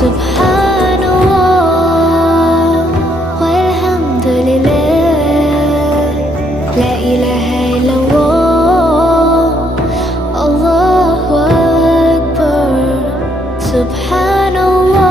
سبحان الله والحمد لله لا إله إلا الله الله أكبر سبحان الله